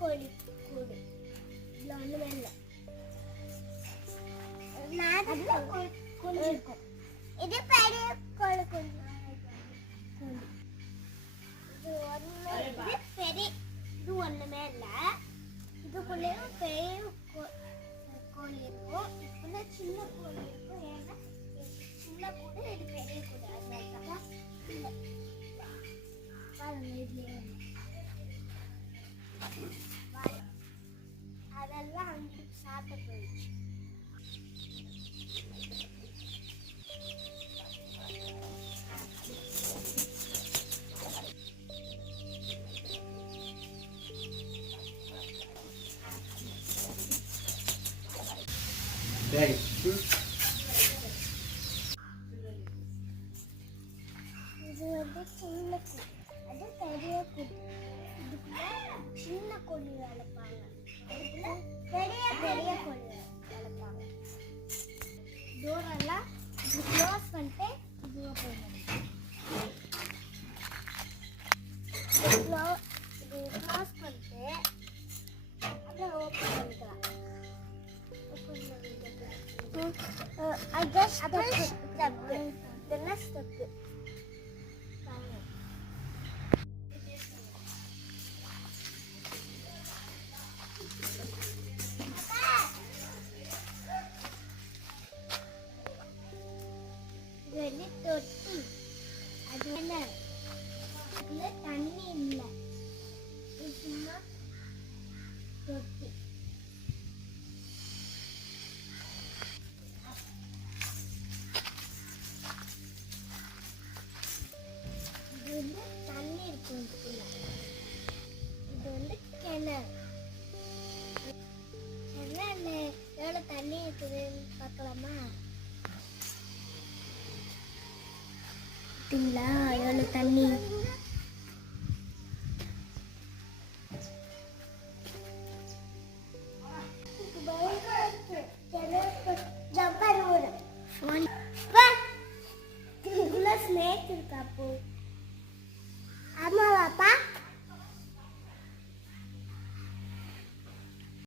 கோழி கூடு. இதுல ஒண்ணுமே இல்லை. குஞ்சிருக்கும். இது பெரிய கோழி குஞ்சு. இது ஒண்ணுமே இல்லை. இதுக்குள்ளேயும் பெரிய கோழி இருக்கும். இதுக்குள்ள சின்ன கோழி இருக்கும். ஏன்னா சின்ன கூடு, இது பெரிய கூடு. அதெல்லாம் அங்கே சாப்பிட போயிடுச்சு. இது வந்து சின்ன கூடு, அது பெரிய கூடு. இதுக்குள்ள சின்ன கோழி வளர்ப்பாங்க, அதுக்குள்ள பெரிய பெரிய கோழி வளர்ப்பாங்க. டோரெல்லாம் இது க்ளோஸ் பண்ணிட்டு இதுவாக போயிடணும். இது க்ளோஸ் பண்ணிட்டு அப்புறம் ஓப்பன் பண்ணிக்கலாம். I guess the next step. இது தொட்டி. அது என்ன, அதுல தண்ணி இல்லை, இது சும்மா தொட்டி. இது வந்து தண்ணி இருக்கும் இதுக்குள்ள. இது வந்து கிணறு. கிணறுல எவ்வளோ தண்ணி இருக்குதுன்னு பார்க்கலாமா? பார்த்தீங்களா எவ்வளோ தண்ணி? ஸ்னேக் இருக்கா? அப்போ